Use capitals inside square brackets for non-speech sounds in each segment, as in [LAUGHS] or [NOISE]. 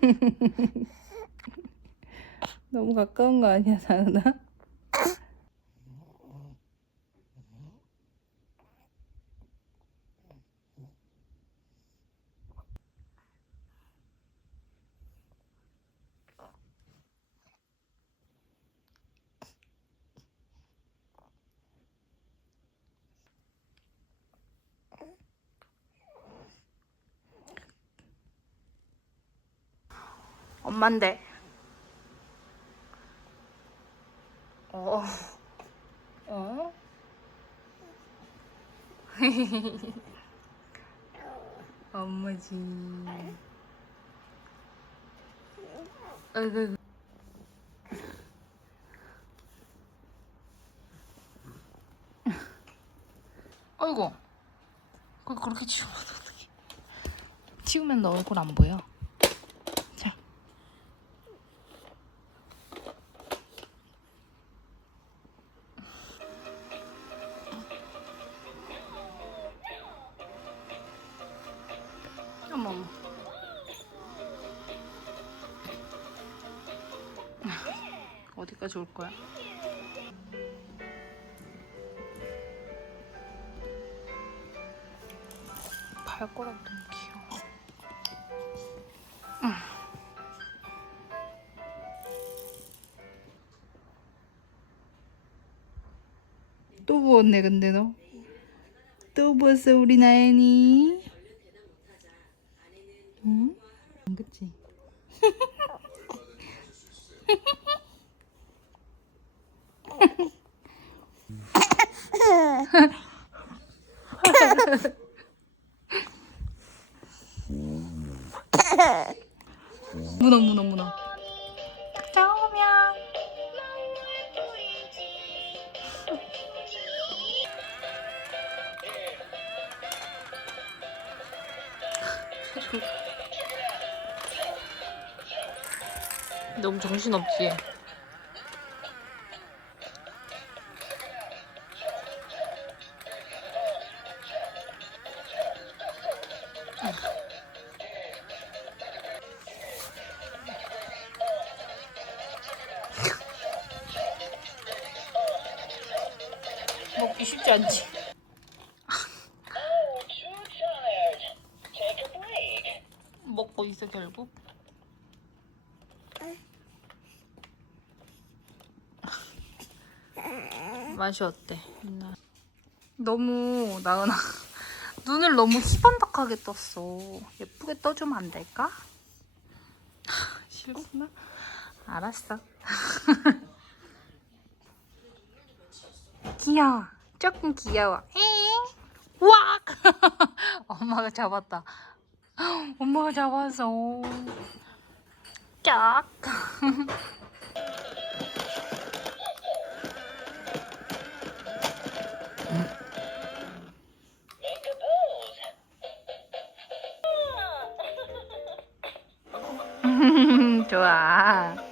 [LAUGHS] 너무 가까운 거 아니야, 나은아? 엄만데. 어. 어? [LAUGHS] 엄마지. 아이고. 아이고. 그걸 그렇게 치우면 어떡해. 치우면 너 얼굴 안 보여. 어디까지 올 거야? 발가락 너무 귀여워. 응. 또 부었네 근데 너. 또 부었어 우리 나연이. 응? 그치? 문어 문어 문어. 짜오면. 너무 정신없지? 어때? 나- 너무 나은아 [LAUGHS] 눈을 너무 희번덕하게 떴어. 예쁘게 떠주면 안 될까? [LAUGHS] 싫구나. 알았어. [LAUGHS] 귀여워. 조금 귀여워. 엥. 와! 엄마가 잡았다. [GASPS] 엄마가 잡았어. 깍. [LAUGHS] 좋아.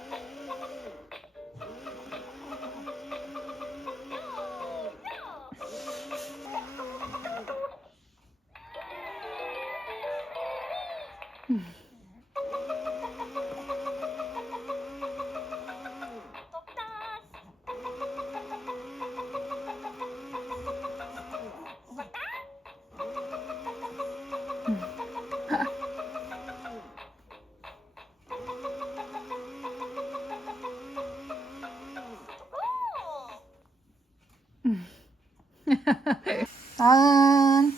나은.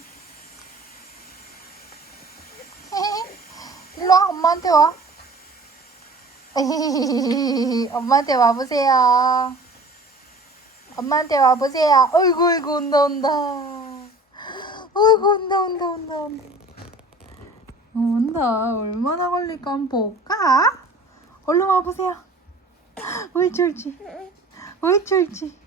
[LAUGHS] 일로 와, 엄마한테 와. [LAUGHS] 엄마한테 와보세요. 엄마한테 와보세요. 어이구, 어이구, 온다, 온다. 어이구, 온다, 온다, 온다, 온다. 온다. 얼마나 걸릴까 한번 볼까? 얼른 와보세요. 옳지, 옳지. 옳지, 옳지.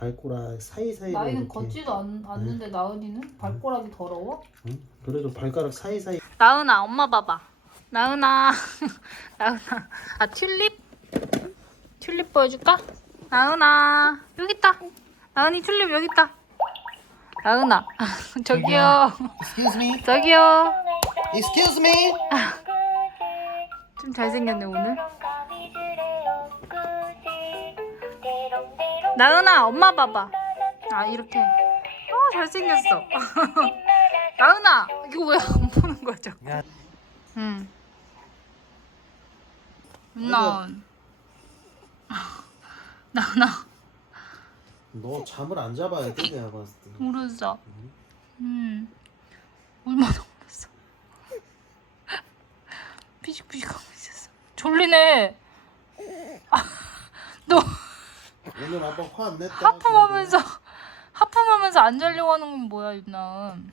발가락 사이사이로 나이는 이렇게, 걷지도 않, 않는데 나은이는 발가락이 더러워? 응? 그래도 발가락 사이사이 나은아 엄마 봐봐 나은아 [LAUGHS] 나은아 아 튤립 튤립 보여줄까? 나은아 여기 있다. 나은이 튤립 여기 있다. 나은아 [LAUGHS] 저기요 Excuse me. 저기요 Excuse me. 좀 잘생겼네 오늘. 나은아 엄마 봐봐. 아 이렇게. 어 잘생겼어. [LAUGHS] 나은아 이거 왜 안 보는 거야 자꾸. 야. 응. 나은. [LAUGHS] 나은아 너 잠을 안 잡아야 돼 내가 봤을 때. 울었어. 음. 얼마나 울었어. 피식피식하고 [LAUGHS] 있었어. 졸리네. 아, 너 오늘 아빠 화 안 냈다. 하품하면서 하품하면서 [LAUGHS] 안 자려고 하는 건 뭐야 윤나은?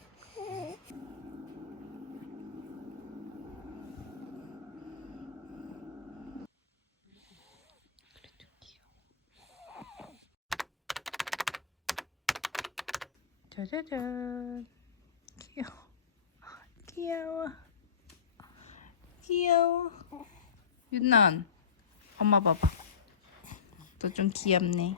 짜자잔. 귀여워. 귀여워. 귀여워. 윤나은 엄마 봐봐 너 좀 귀엽네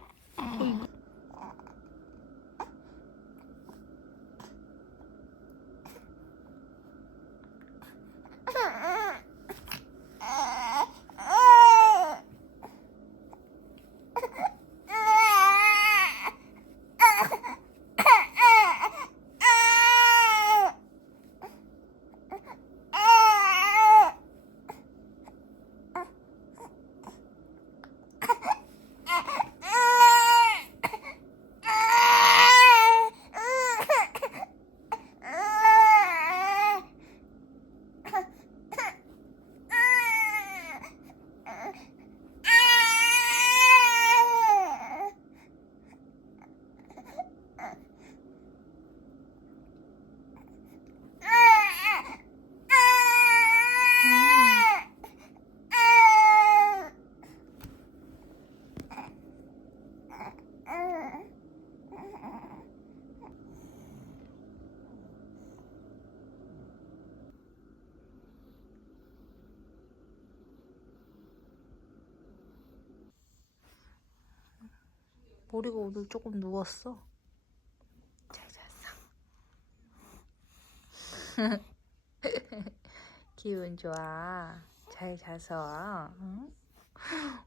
머리가 오늘 조금 누웠어. 잘 [LAUGHS] 잤어. 기분 좋아. 잘 자서. 응?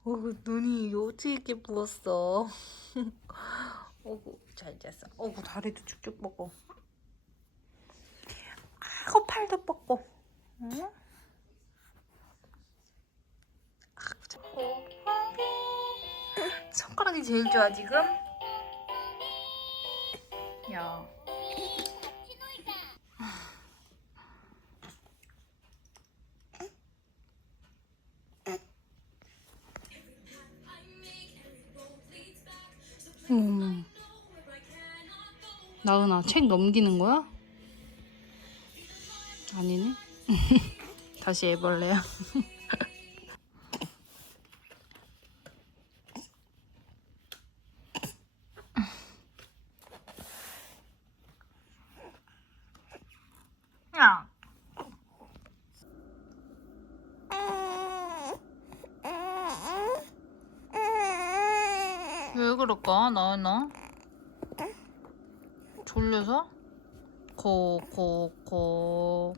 어, 눈이 어떻게 이렇게 부었어. [LAUGHS] 어구, 잘 잤어. 어구, 다리도 쭉쭉 뻗고. 아이고, 팔도 뻗고. 응? 손가락이 제일 좋아 지금? 야. 음. 나은아 책 넘기는 거야? 아니네. [LAUGHS] 다시 해볼래요? 야. [LAUGHS] 왜 그럴까, 나은아? 졸려서? 코, 코, 코.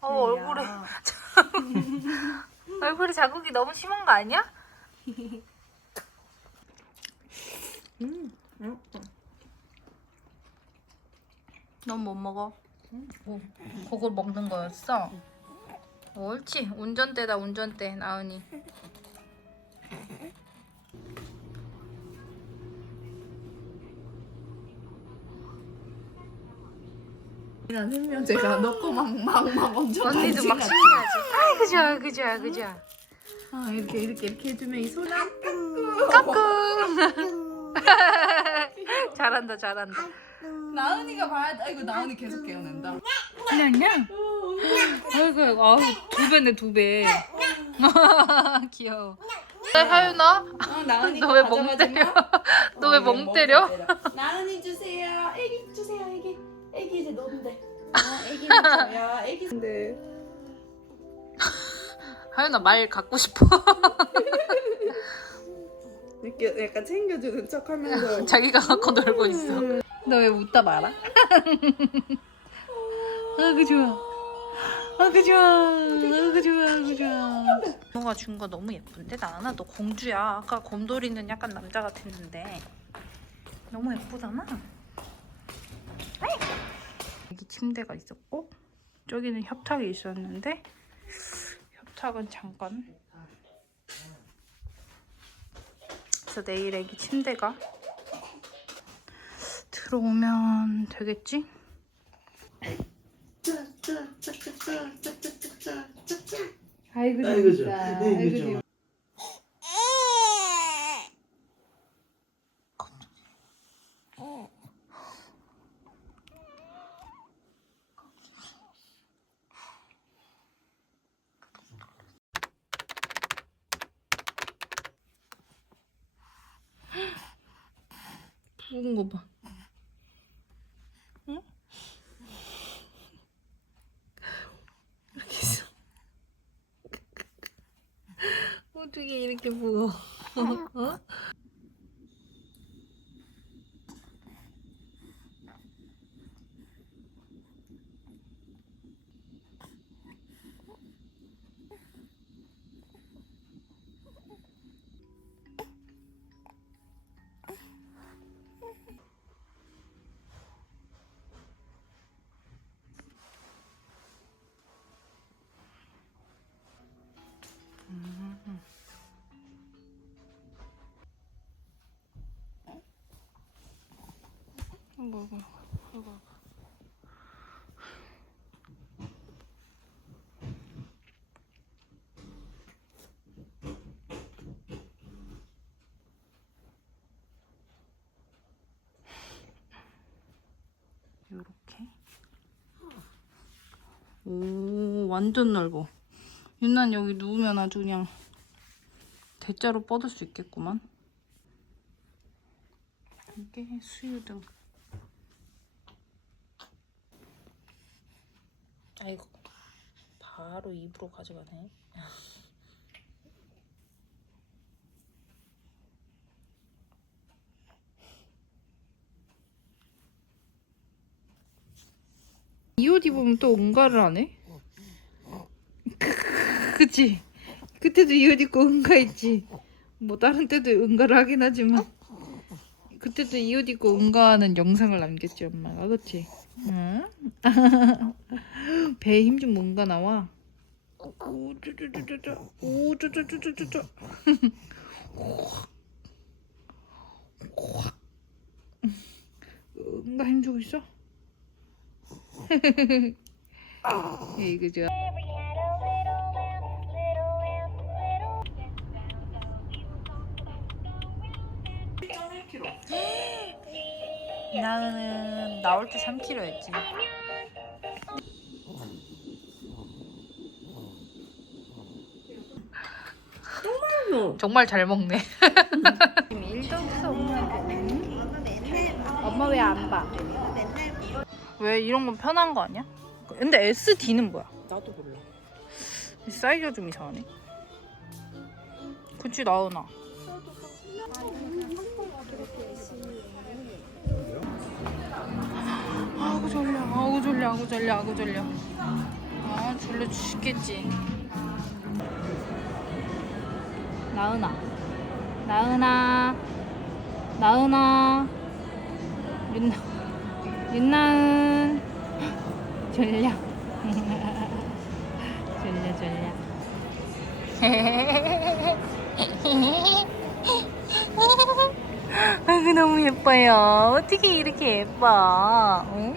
어, 얼굴에. [LAUGHS] 얼굴에 자국이 너무 심한 거 아니야? 넌못 먹어. 뭐, 그걸 먹는 거였어? 옳지. 운전대다, 운전대, 나은이. 난 생명제가 넣고 막막막 엄청 언니도 막 좋아, 아이고, 좋아, 아이고, 좋아. 아 이렇게 이렇게 이렇게 해주면 이 손안 까꿍. [LAUGHS] 잘한다, 잘한다. 나은이가 봐야 돼. 아이고 나은이 계속 깨어낸다. 그냥냥? 아이고, 아이고, 아우, 두 배네, 두 배. [LAUGHS] 귀여워. 하윤아? 어, 나은이가 너 왜 멍 가져가지 때려? 마. [LAUGHS] 너왜 어, 멍 때려? 나은이 주세요. 애기 주세요. 애기. 애기 이제 논대. 애기는 저야 애기 근데 [LAUGHS] 하연아 말 갖고 싶어. 이렇게 약간 챙겨주는 척하면서 자기가 갖고 놀고 있어. 너 왜 웃다 말아? [LAUGHS] 아 그 좋아. 아 그 좋아. 아 그 좋아. 아그 좋아. 너가 준 거 너무 예쁜데 나나 너 공주야. 아까 곰돌이는 약간 남자 같았는데 너무 예쁘잖아. 아이. 여기 침대가 있었고 저기는 협탁이 있었는데 협탁은 잠깐. 그래서 내일 애기 침대가 들어오면 되겠지? 아이고 아이고 재밌다. 좋아. 아이고 좋아. 부은 거 봐. 응? 이렇게 있어. 어떻게 이렇게 부어? 어? 뭐, 뭐, 뭐. 요렇게 오 완전 넓어 윤난 여기 누우면 아주 그냥 대자로 뻗을 수 있겠구만 이게 수유등 아이고 바로 입으로 가져가네 [LAUGHS] 이 옷 입으면 또 응가를 안 해? [LAUGHS] 그치? 그때도 이 옷 입고 응가했지 뭐 다른 때도 응가를 하긴 하지만 그때도 이 옷 입고 응가하는 영상을 남겼지 엄마가 그치? 응? [LAUGHS] 배에 힘 좀 뭔가 나와 오쭈쭈쭈쭈쭈 오쭈쭈쭈쭈쭈 응가 힘주고 있어? [LAUGHS] 이거 좋아 나는 나올 때 3kg였지. 정말 잘 먹네. [LAUGHS] 일도 없어 엄마 왜 안 봐? 왜 이런 건 편한 거 아니야? 근데 SD는 뭐야? 나도 몰라 사이즈가 좀 이상하네. 그치 나은아. 아구 졸려, 아구 졸려, 아구 졸려, 아구 졸려. 아 졸려 죽겠지. 나은아, 나은아, 나은아, 윤나, 윤나은, [LAUGHS] [LAUGHS] 졸려. 졸려 졸려. [LAUGHS] 아이고 너무 예뻐요. 어떻게 이렇게 예뻐? 응?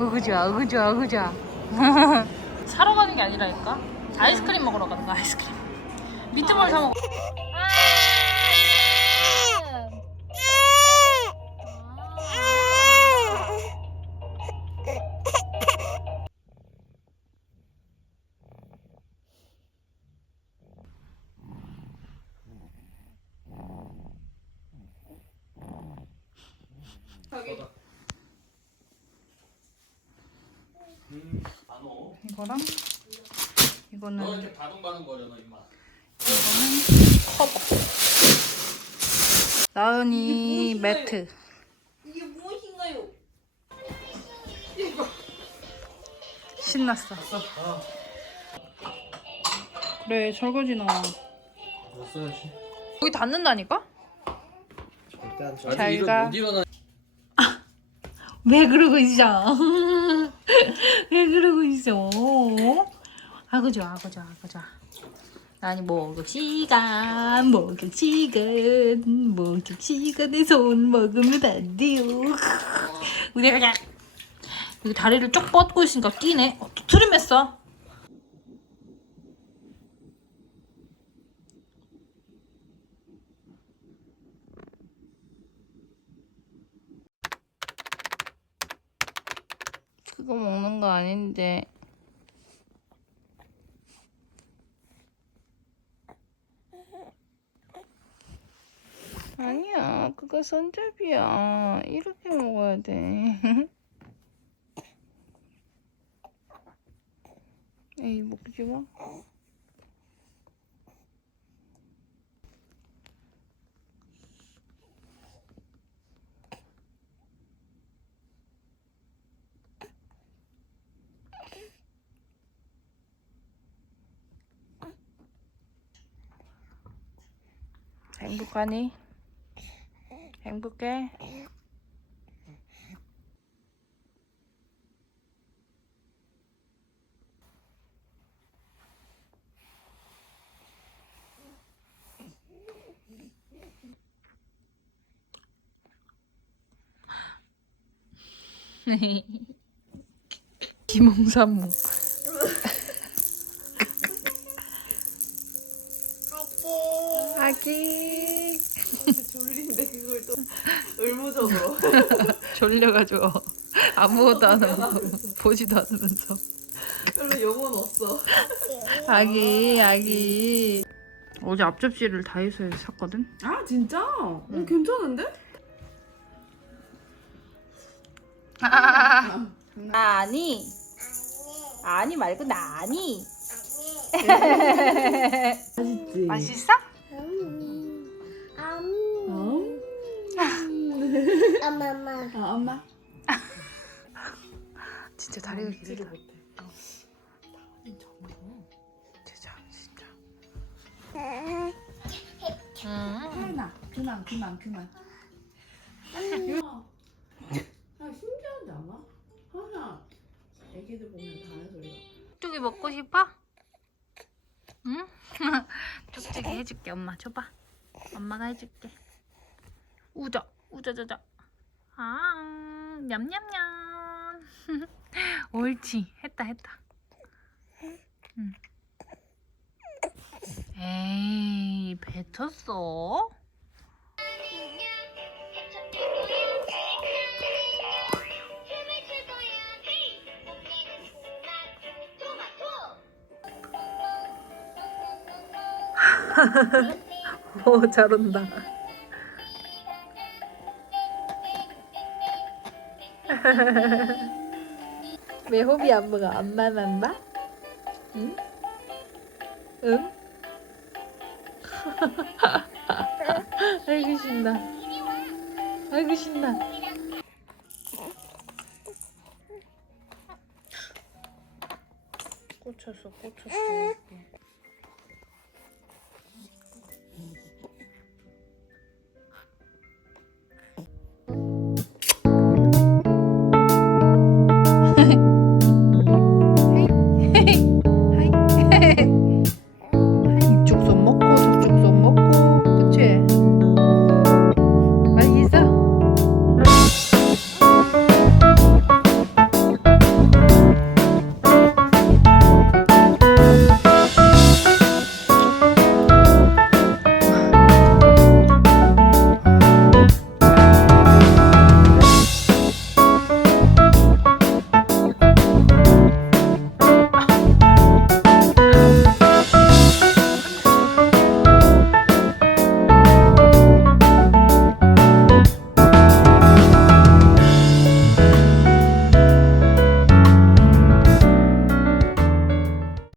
어구 좋아, 어구 좋아, 어구 좋아. [LAUGHS] 사러 가는 게 아니라니까? 아이스크림 먹으러 가는 거 아이스크림. 미트볼 사 먹어. 저기 음. 거랑 이거는 너 이렇게 바둥바둥 거려너 임마. 이거는 커버. 나은이 매트. 이게 무엇인가요? 신났어. 아, 그래 설거지 나와. 넣었어야지. 거기 닿는다니까? 절대 안 쳐. 잘 가. 못 일어나. 왜 그러고 있어? [LAUGHS] 왜 그러고 있어? 아구 좋아, 아구 좋아, 아구 좋아. 아니 목욕 시간, 목욕 시간, 목욕 시간에 손 먹으면 안 돼요. [LAUGHS] 우리 그냥 여기 다리를 쭉 뻗고 있으니까 끼네. 어, 또 트림했어. 그 거 아닌데. 아니야, 그거 손잡이야. 이렇게 먹어야 돼. [LAUGHS] 에이, 먹지 마. 행복하니? 행복해? [LAUGHS] [LAUGHS] 김홍삼무 의무적으로. [LAUGHS] 졸려가지고 아무것도 안 하고 [LAUGHS] 보지도 않으면서 별로 영혼 없어. 아기 아기 어제 앞접시를 다이소에 서 샀거든 아 진짜? 어, 괜찮은데? 아니 아니 말고 나니 [LAUGHS] 맛있지. 맛있어? 어? 엄마. 아 엄마. [LAUGHS] 진짜 다리가 길다 못해. 진짜 진짜 하나 그만 그만 그만. 야, 야 신기하지 않아? 하나 애기들 보면 다 하는 소리가. 쪽이 먹고 싶어? 응? [LAUGHS] 쪽쪽이 해줄게 엄마 줘봐 엄마가 해줄게 우자 우자자자. 아 냠냠냠. [LAUGHS] 옳지. 했다 했다. 응. 에이 뱉었어? [LAUGHS] 오 잘한다 [LAUGHS] 왜 호비 안 먹어? 엄마만 봐? 응? 응? [LAUGHS] 아이고 신나 아이고 신나 꽂혔어 꽂혔어